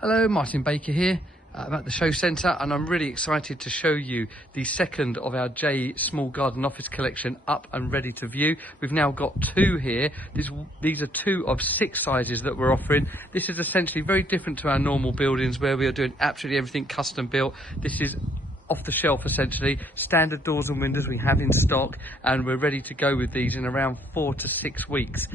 Hello, Martin Baker here. I'm at the show centre and I'm really excited to show you the second of our J Small Garden Office collection up and ready to view. We've now got two here. These are two of 6 sizes that we're offering. This is essentially very different to our normal buildings where we are doing absolutely everything custom built. This is off the shelf essentially, standard doors and windows we have in stock, and we're ready to go with these in around 4 to 6 weeks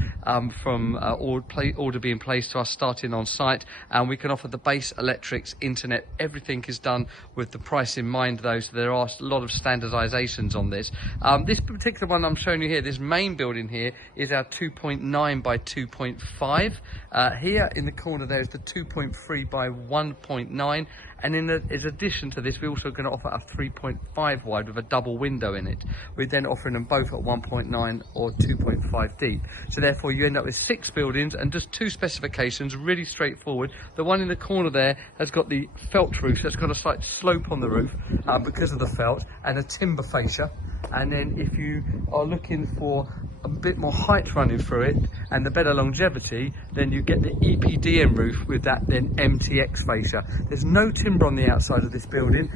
from order being placed to us starting on site. And we can offer the base, electrics, internet, everything is done with the price in mind though, so there are a lot of standardizations on this. This particular one I'm showing you here, this main building here, is our 2.9 by 2.5. Here in the corner there is the 2.3 by 1.9. And in addition to this, we're also going to offer a 3.5 wide with a double window in it. We're then offering them both at 1.9 or 2.5 deep. So therefore you end up with 6 buildings and just 2 specifications, really straightforward. The one in the corner there has got the felt roof, so it's got a slight slope on the roof because of the felt, and a timber fascia. And then if you are looking for a bit more height running through it and the better longevity, then you get the EPDM roof with that then MTX fascia. There's no timber on the outside of this building.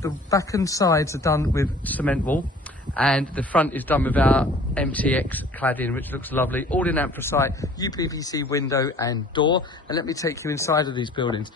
The back and sides are done with cement wall, and the front is done with our MTX cladding, which looks lovely, all in anthracite, UPVC window and door. And let me take you inside of these buildings.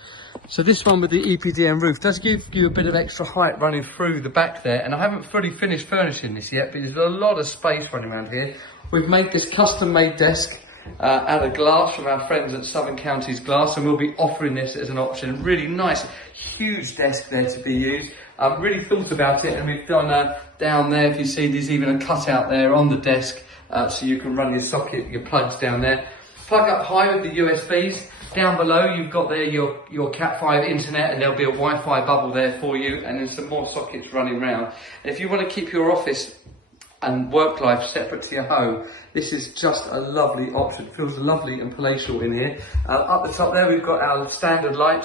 So this one with the EPDM roof does give you a bit of extra height running through the back there, and I haven't fully finished furnishing this yet, but there's a lot of space running around here. We've made this custom made desk out of glass from our friends at Southern Counties Glass, and we'll be offering this as an option. Really nice, huge desk there to be used. I've really thought about it, and we've done down there, if you see, there's even a cutout there on the desk, so you can run your socket, your plugs down there. Plug up high with the USBs. Down below you've got there your Cat 5 internet, and there'll be a Wi-Fi bubble there for you, and then some more sockets running around. And if you want to keep your office and work life separate to your home, this is just a lovely option. It feels lovely and palatial in here. Up the top there we've got our standard light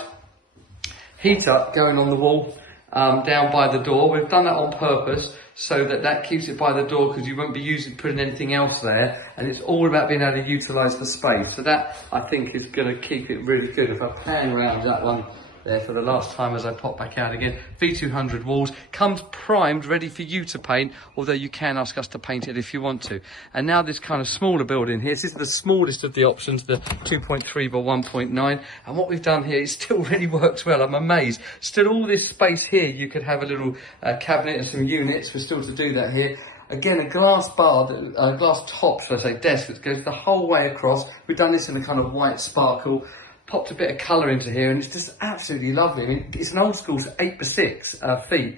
heater going on the wall down by the door. We've done that on purpose so that keeps it by the door, because you won't be putting anything else there, and it's all about being able to utilise the space. So that I think is going to keep it really good. If I pan around that one there for the last time as I pop back out again, V200 walls, comes primed, ready for you to paint, although you can ask us to paint it if you want to. And now this kind of smaller building here, this is the smallest of the options, the 2.3 by 1.9, and what we've done here, it still really works well. I'm amazed. Still all this space here, you could have a little cabinet and some units. We're still to do that here. Again, a glass bar, glass top, should I say, desk that goes the whole way across. We've done this in a kind of white sparkle. Popped a bit of colour into here, and it's just absolutely lovely. I mean, it's an old school 8x6 feet.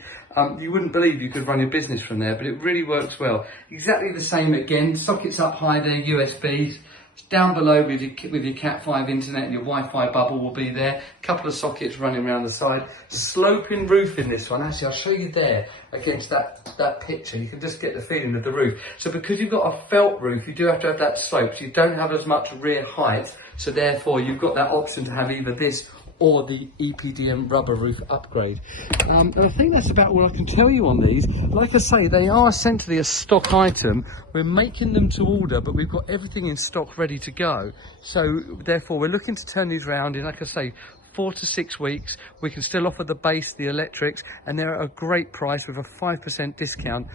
You wouldn't believe you could run your business from there, but it really works well. Exactly the same again, sockets up high there, USBs. Down below with your Cat 5 internet, and your Wi-Fi bubble will be there. A couple of sockets running around the side. Sloping roof in this one. Actually, I'll show you there against that picture. You can just get the feeling of the roof. So because you've got a felt roof, you do have to have that slope. So you don't have as much rear height. So therefore, you've got that option to have either this or the EPDM rubber roof upgrade. And I think that's about all I can tell you on these. Like I say, they are essentially a stock item. We're making them to order, but we've got everything in stock ready to go. So therefore, we're looking to turn these around in, like I say, 4 to 6 weeks. We can still offer the base, the electrics, and they're at a great price with a 5% discount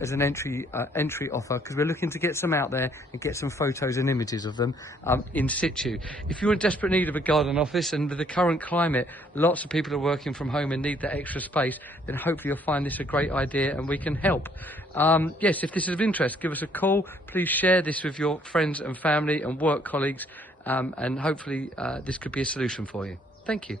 as an entry offer, because we're looking to get some out there and get some photos and images of them in situ. If you're in desperate need of a garden office, and with the current climate, lots of people are working from home and need that extra space, then hopefully you'll find this a great idea and we can help. Yes, if this is of interest, give us a call. Please share this with your friends and family and work colleagues, and hopefully this could be a solution for you. Thank you.